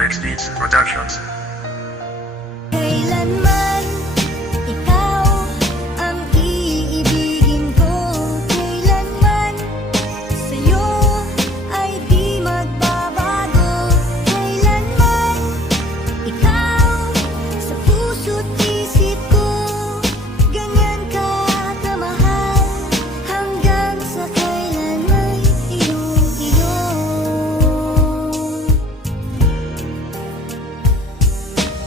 Twix Beats Productions. Kailanman ikaw ang iibigin ko, kailanman sa'yo ay di magbabago, kailanman ikaw sa puso't isip ko, ganyan ka kamahal, hanggang sa kailan ay iyong-iyo.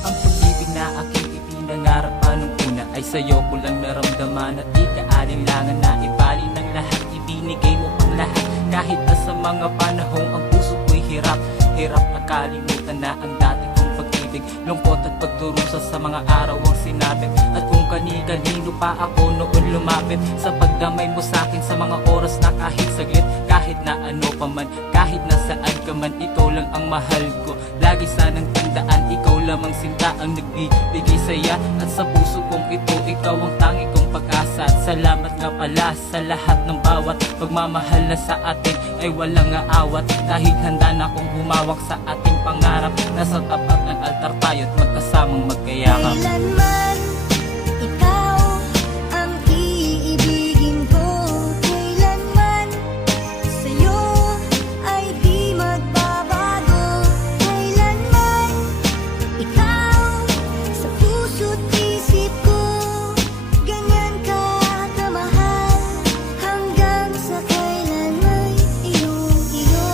Ang pag-ibig na aking ipinangarap pa nung una ay sa'yo ko lang naramdaman at di ka alinlangan na ibali ng lahat. Ibinigay mo pang lahat kahit na sa mga panahong ang puso ko'y hirap. Hirap na kalimutan na ang dati kong pag-ibig, lungkot at pagdurusa sa mga araw ang sinapit. At kung kani-kanino pa ako noon lumapit sa pagdamay mo sa'kin sa mga oras na kahit saglit, kahit na ano pa man, kahit na saan ka man, ikaw lang ang mahal ko. Lagi sanang tandaan, ikaw lamang sinta ang nagbibigay saya. At sa puso kong ito, ikaw ang tangi kong pag-asa. At salamat nga pala sa lahat ng bawat pagmamahal na sa atin ay walang aawat. Dahil handa na akong humawak sa ating pangarap, nasa tapat ng altar tayo't magkasamang magkayakap. Kailanman ikaw ang iibigin ko, kailanman sa'yo ay di magbabago, kailanman ikaw sa puso't isip ko, ganyan ka kamahal, hanggang sa kailan ay iyong-iyo.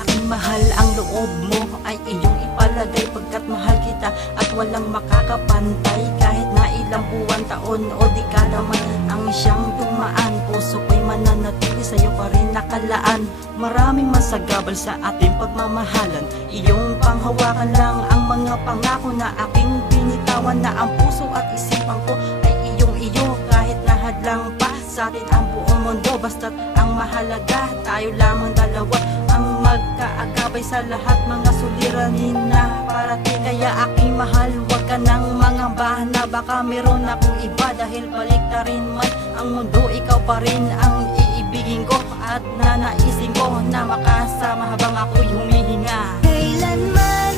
Aking mahal, ang loob mo ay iyong ipalagay, pagkat mahal kita at walang makakapantay. Kahit na ilang buwan, taon o dekada man ang siyang dumaan, puso ko'y mananatili sa'yo pa rin nakalaan. Maraming masagabal sa ating pagmamahalan, iyong panghawakan lang ang mga pangako na aking binitawan. Na ang puso at isipan ko ay iyong iyo, kahit na hadlang pa sa atin ang buong mundo. Basta't ang mahalaga, tayo lamang dalawa ang magkaagabay sa lahat mga suliranin na parating. Kaya aking mahal, huwag ka nang mangamba na baka meron akong iba, dahil baliktarin man ang mundo, ikaw pa rin ang iibigin ko. At nanaisin ko na makasama habang ako'y humihinga. Kailanman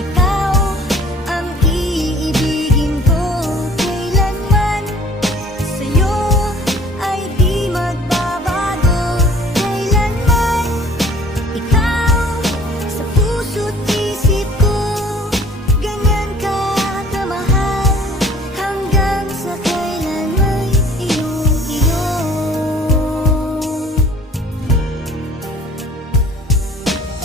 ikaw ang iibigin ko, kailanman sa'yo ay di magbabago, kailanman ikaw sa puso't isip ko, ganyan ka kamahal, hanggang sa kailan ay iyong-iyo.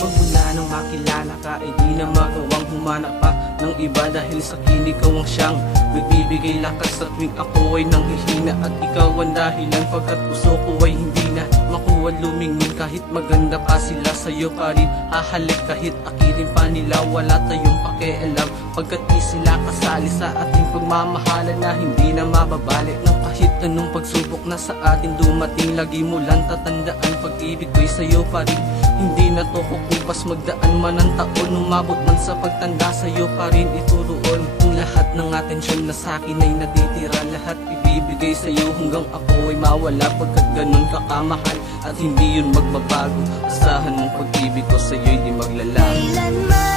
Magmula nang makilala ka ay di na magawang humanap pa ng iba, dahil sa akin ikaw ang siyang nagbibigay lakas sa tuwing ako ay nanghihina. At ikaw ang dahilan pagkat puso ko ay hindi na makuha lumingin. Kahit maganda pa sila, sa'yo pa rin hahalik. Kahit akitin pa nila, wala tayong pakialam, pagkat di sila kasali sa ating pagmamahalan na hindi na mababalik. Ng kahit anong pagsubok na sa atin dumating, lagi mo lang tatandaan, pag-ibig ko'y sa'yo pa rin. Hindi na to kukupas, magdaan man ang taon, umabot man sa pagtanda, sa'yo pa rin ituroon. Kung lahat ng atensyon na sa'kin ay natitira, lahat ibibigay sa'yo hanggang ako ay mawala, pagkat ganun ka kamahal at hindi yun magbabago. Asahan mong pag-ibig ko sa'yo'y di maglalaho. Kailanman